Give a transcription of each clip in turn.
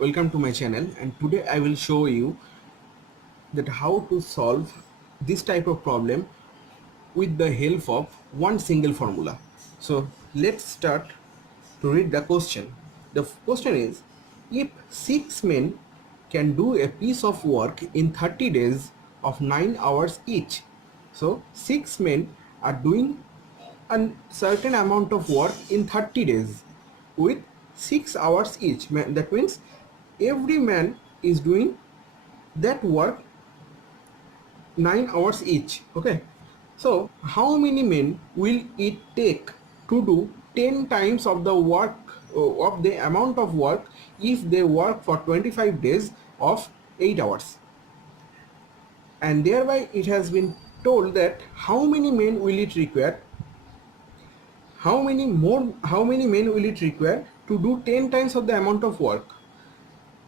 welcome to my channel, and today I will show you that how to solve this type of problem with the help of one single formula. So let's start to read the question. The question is, if 6 men can do a piece of work in 30 days of 9 hours each. So 6 men are doing a certain amount of work in 30 days with 6 hours each. That means every man is doing that work 9 hours each. Okay, so how many men will it take to do 10 times of the work of the amount of work if they work for 25 days of 8 hours? And thereby it has been told that how many men will it require, how many men will it require to do 10 times of the amount of work.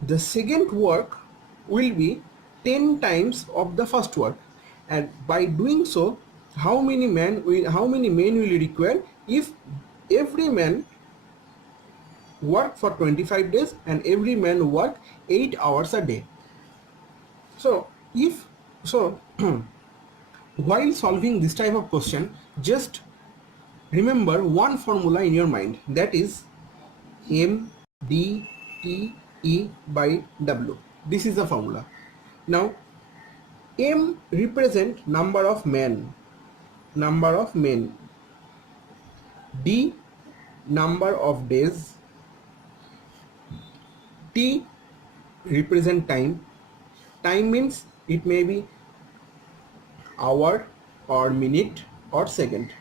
The second work will be 10 times of the first work, and by doing so how many men will require if every man work for 25 days and every man work 8 hours a day. So while solving this type of question, just remember one formula in your mind, that is MDTE by W. This is the formula. Now M represent number of men, D number of days, T represent time means it may be hour or minute or second,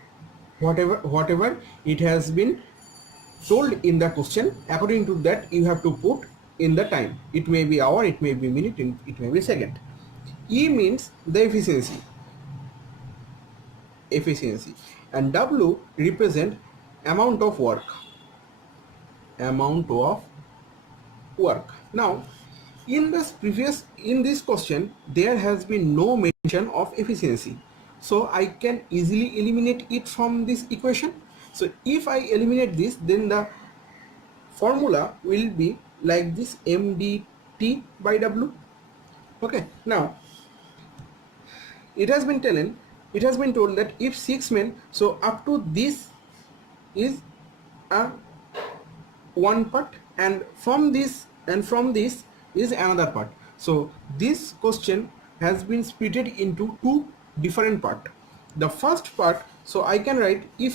whatever it has been told in the question. According to that you have to put in the time. It may be hour, it may be minute, it may be second. E means the efficiency, and W represent amount of work. Now in this question there has been no mention of efficiency, so I can easily eliminate it from this equation. So if I eliminate this, then the formula will be like this, MDT by W. Okay, now it has been told that if 6 men, so up to this is a one part, and from this is another part. So this question has been split into two different part. The first part, so I can write, if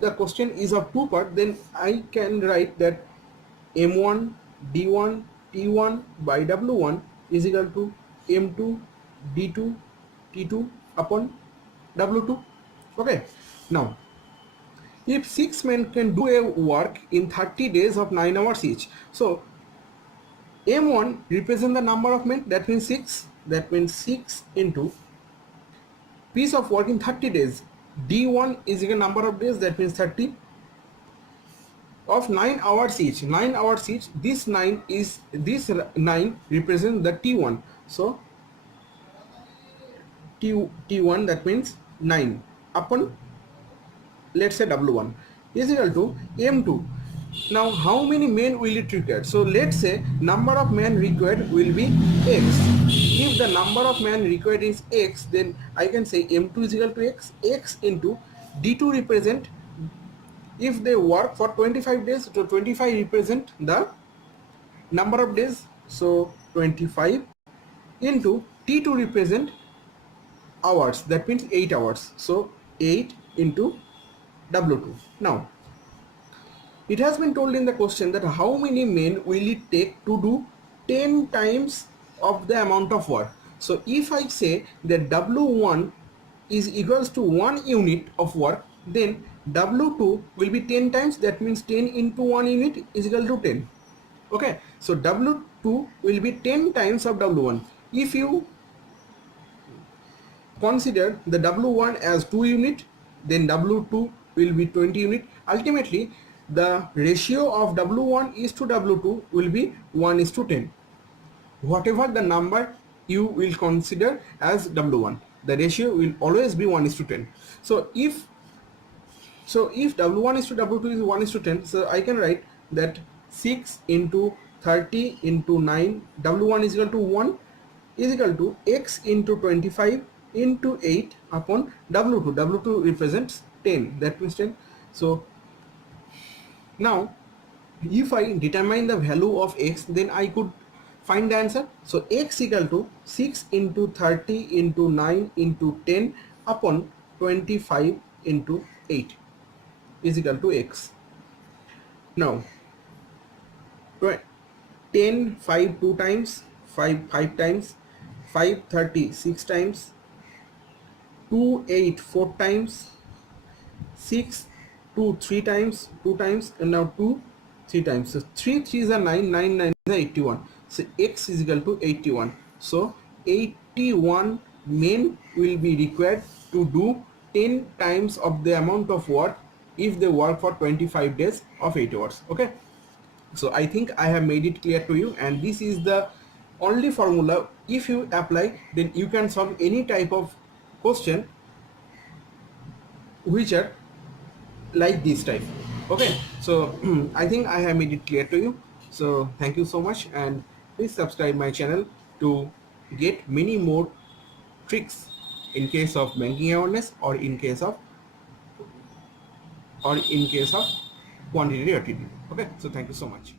the question is of two part, then I can write that M1 D1 T1 by W1 is equal to M2 D2 T2 upon W2. Okay, now if 6 men can do a work in 30 days of 9 hours each, so M1 represent the number of men, that means 6, that means 6 into piece of work in 30 days. D1 is equal number of days, that means 30 of 9 hours each. This 9 represents the T1, so T1, that means 9 upon, let's say, W1 is equal to M2. Now how many men will it require? So let's say number of men required will be X. If the number of men required is X, then I can say M2 is equal to X into D2 represent, if they work for 25 days, so 25 represent the number of days, so 25 into T2 represent hours, that means 8 hours, so 8 into W2. Now it has been told in the question that how many men will it take to do 10 times of the amount of work. So if I say that W1 is equals to 1 unit of work, then W2 will be 10 times, that means 10 into 1 unit is equal to 10. Okay, so W2 will be 10 times of W1. If you consider the W1 as 2 unit, then W2 will be 20 unit. Ultimately the ratio of W1 is to W2 will be 1 is to 10. Whatever the number you will consider as W1, the ratio will always be 1 is to 10. So if W1 is to W2 is 1 is to 10, so I can write that 6 into 30 into 9, W1 is equal to 1 is equal to X into 25 into 8 upon W2. W2 represents 10, that means 10. So now if I determine the value of X, then I could find the answer. So X equal to 6 into 30 into 9 into 10 upon 25 into 8 is equal to X. Now 10 5 2 times, 5 5 times, 5 30 6 times, 2 8 4 times, 6 2 3 times, 2 times, and now 2 3 times. So 3 3s are 9, 9 9 is 81. So X is equal to 81. So 81 men will be required to do 10 times of the amount of work if they work for 25 days of 8 hours. Okay, so I think I have made it clear to you, and this is the only formula. If you apply, then you can solve any type of question which are like this type. Okay, so I think I have made it clear to you. So thank you so much, and please subscribe my channel to get many more tricks in case of banking awareness, or in case of quantitative aptitude. Okay, so thank you so much.